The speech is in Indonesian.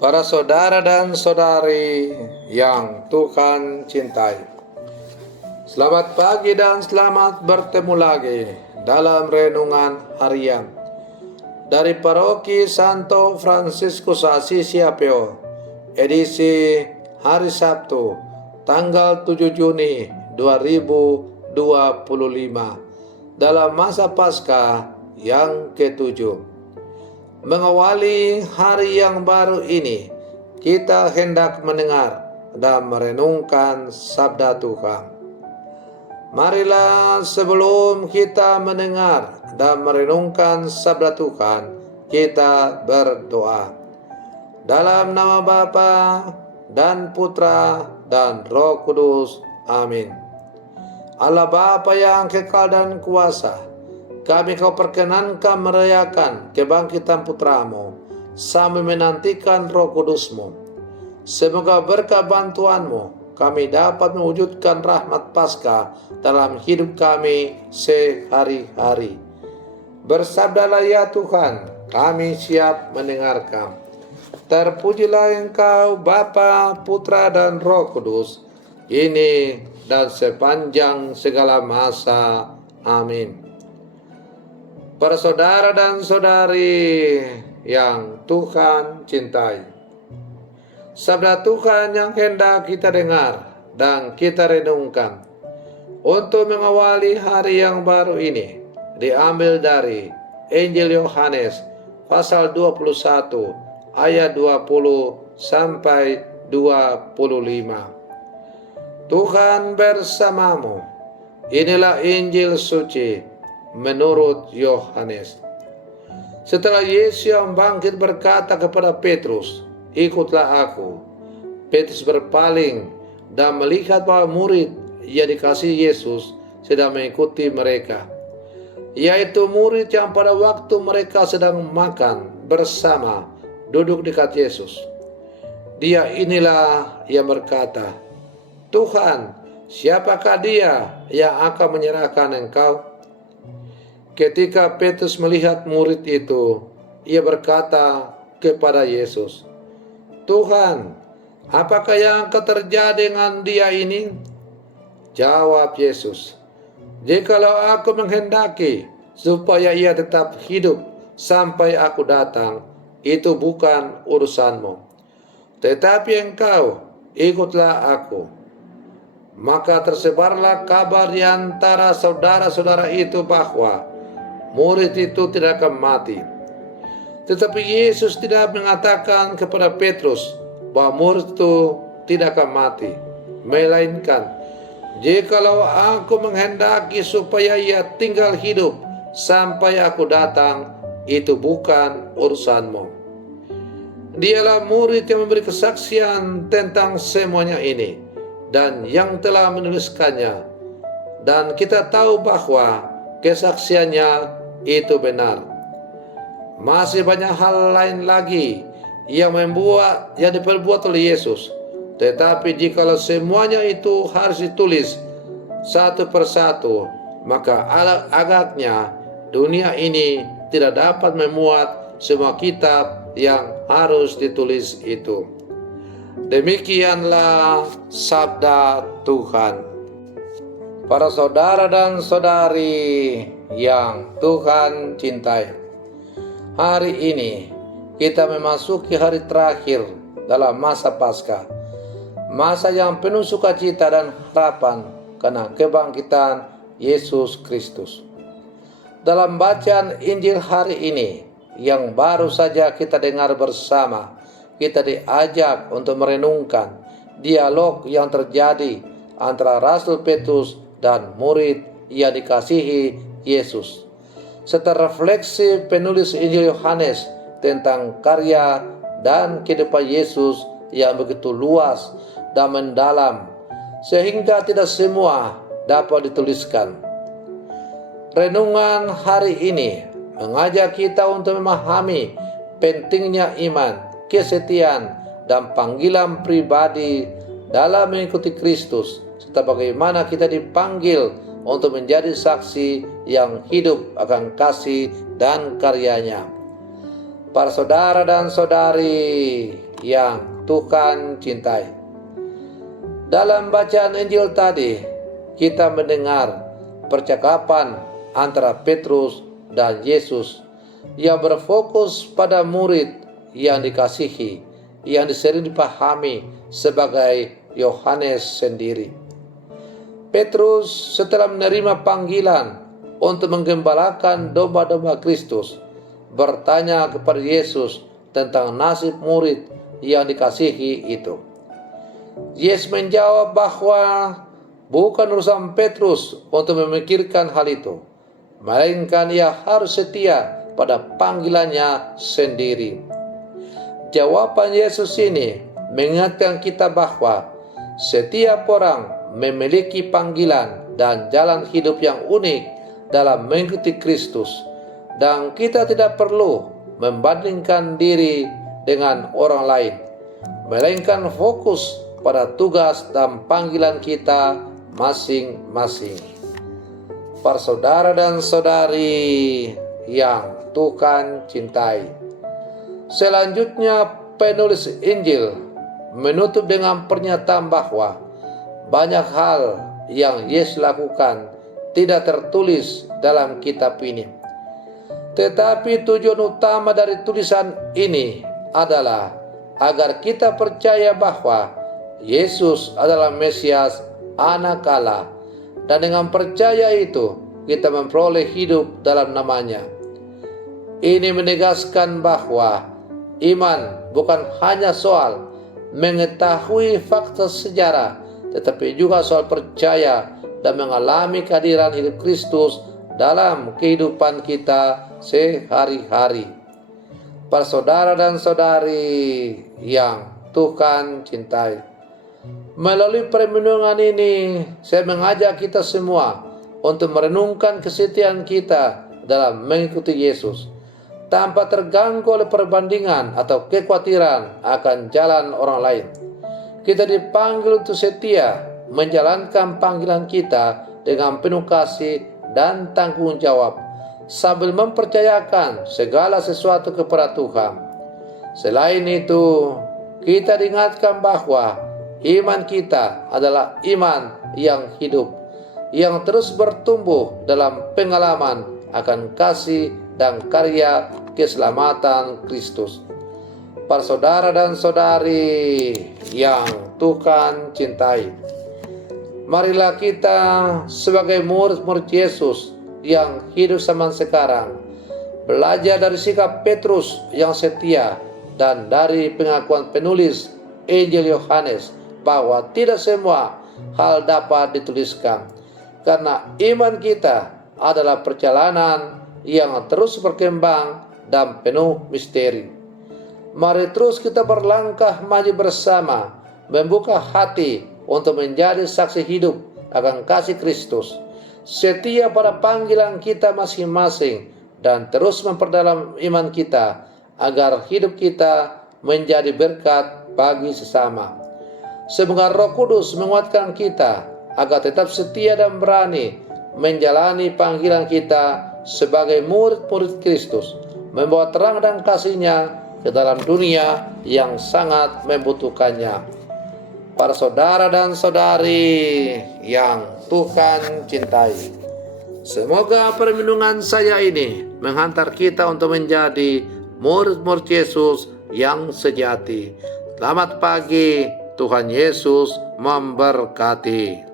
Para saudara dan saudari yang Tuhan cintai, selamat pagi dan selamat bertemu lagi dalam renungan harian dari Paroki Santo Fransiskus Assisi Apio, edisi hari Sabtu, tanggal 7 Juni 2025, dalam masa Paskah yang ke-7. Mengawali hari yang baru ini, kita hendak mendengar dan merenungkan sabda Tuhan. Marilah sebelum kita mendengar dan merenungkan sabda Tuhan, kita berdoa. Dalam nama Bapa dan Putra dan Roh Kudus. Amin. Allah Bapa yang kekal dan kuasa, kami kau perkenankan merayakan kebangkitan putramu sambil menantikan Roh Kudusmu. Semoga berkat bantuanmu kami dapat mewujudkan rahmat Paskah dalam hidup kami sehari-hari. Bersabdalah ya Tuhan, kami siap mendengarkan. Terpujilah Engkau Bapa, Putra dan Roh Kudus, kini dan sepanjang segala masa. Amin. Para saudara dan saudari yang Tuhan cintai, sabda Tuhan yang hendak kita dengar dan kita renungkan untuk mengawali hari yang baru ini diambil dari Injil Yohanes pasal 21 ayat 20 sampai 25. Tuhan bersamamu. Inilah Injil suci menurut Yohanes. Setelah Yesus yang bangkit berkata kepada Petrus, "Ikutlah aku." Petrus berpaling dan melihat bahwa murid yang dikasihi Yesus sedang mengikuti mereka, yaitu murid yang pada waktu mereka sedang makan bersama duduk dekat Yesus. Dia inilah yang berkata, "Tuhan, siapakah dia yang akan menyerahkan Engkau?" Ketika Petrus melihat murid itu, ia berkata kepada Yesus, "Tuhan, apakah yang akan terjadi dengan dia ini?" Jawab Yesus, "Jikalau aku menghendaki supaya ia tetap hidup sampai aku datang, itu bukan urusanmu. Tetapi engkau ikutlah aku." Maka tersebarlah kabar di antara saudara-saudara itu bahwa murid itu tidak akan mati. Tetapi Yesus tidak mengatakan kepada Petrus bahwa murid itu tidak akan mati, melainkan, "Jikalau aku menghendaki supaya ia tinggal hidup sampai aku datang, itu bukan urusanmu." Dialah murid yang memberi kesaksian tentang semuanya ini dan yang telah menuliskannya, dan kita tahu bahwa kesaksiannya itu benar. Masih banyak hal lain lagi yang diperbuat oleh Yesus. Tetapi jikalau semuanya itu harus ditulis satu persatu, maka agaknya dunia ini tidak dapat memuat semua kitab yang harus ditulis itu. Demikianlah sabda Tuhan. Para saudara dan saudari yang Tuhan cintai, hari ini kita memasuki hari terakhir dalam masa Paskah, masa yang penuh sukacita dan harapan karena kebangkitan Yesus Kristus. Dalam bacaan Injil hari ini yang baru saja kita dengar bersama, kita diajak untuk merenungkan dialog yang terjadi antara Rasul Petrus dan murid yang dikasihi Yesus, serta refleksi penulis Injil Yohanes tentang karya dan kehidupan Yesus yang begitu luas dan mendalam, sehingga tidak semua dapat dituliskan. Renungan hari ini mengajak kita untuk memahami pentingnya iman, kesetiaan, dan panggilan pribadi dalam mengikuti Kristus, serta bagaimana kita dipanggil untuk menjadi saksi yang hidup akan kasih dan karyanya. Para saudara dan saudari yang Tuhan cintai, dalam bacaan Injil tadi kita mendengar percakapan antara Petrus dan Yesus yang berfokus pada murid yang dikasihi, yang sering dipahami sebagai Yohanes sendiri. Petrus setelah menerima panggilan untuk menggembalakan domba-domba Kristus, bertanya kepada Yesus tentang nasib murid yang dikasihi itu. Yesus menjawab bahwa bukan urusan Petrus untuk memikirkan hal itu, melainkan ia harus setia pada panggilannya sendiri. Jawaban Yesus ini mengingatkan kita bahwa setiap orang memiliki panggilan dan jalan hidup yang unik dalam mengikuti Kristus, dan kita tidak perlu membandingkan diri dengan orang lain, melainkan fokus pada tugas dan panggilan kita masing-masing. Para saudara dan saudari yang Tuhan cintai, selanjutnya penulis Injil menutup dengan pernyataan bahwa banyak hal yang Yesus lakukan tidak tertulis dalam kitab ini. Tetapi tujuan utama dari tulisan ini adalah agar kita percaya bahwa Yesus adalah Mesias, Anak Allah, dan dengan percaya itu kita memperoleh hidup dalam namanya. Ini menegaskan bahwa iman bukan hanya soal mengetahui fakta sejarah, tetapi juga soal percaya dan mengalami kehadiran hidup Kristus dalam kehidupan kita sehari-hari. Para saudara dan saudari yang Tuhan cintai, melalui perenungan ini saya mengajak kita semua untuk merenungkan kesetiaan kita dalam mengikuti Yesus, tanpa terganggu oleh perbandingan atau kekhawatiran akan jalan orang lain. Kita dipanggil untuk setia menjalankan panggilan kita dengan penuh kasih dan tanggung jawab, sambil mempercayakan segala sesuatu kepada Tuhan. Selain itu, kita diingatkan bahwa iman kita adalah iman yang hidup, yang terus bertumbuh dalam pengalaman akan kasih dan karya keselamatan Kristus. Para saudara dan saudari yang Tuhan cintai, marilah kita sebagai murid-murid Yesus yang hidup zaman sekarang belajar dari sikap Petrus yang setia dan dari pengakuan penulis Injil Yohanes bahwa tidak semua hal dapat dituliskan, karena iman kita adalah perjalanan yang terus berkembang dan penuh misteri. Mari terus kita berlangkah maju bersama, membuka hati untuk menjadi saksi hidup akan kasih Kristus, setia pada panggilan kita masing-masing, dan terus memperdalam iman kita agar hidup kita menjadi berkat bagi sesama. Semoga Roh Kudus menguatkan kita agar tetap setia dan berani menjalani panggilan kita sebagai murid-murid Kristus, membawa terang dan kasih-Nya ke dalam dunia yang sangat membutuhkannya. Para saudara dan saudari yang Tuhan cintai, semoga perlindungan saya ini menghantar kita untuk menjadi murid-murid Yesus yang sejati. Selamat pagi, Tuhan Yesus memberkati.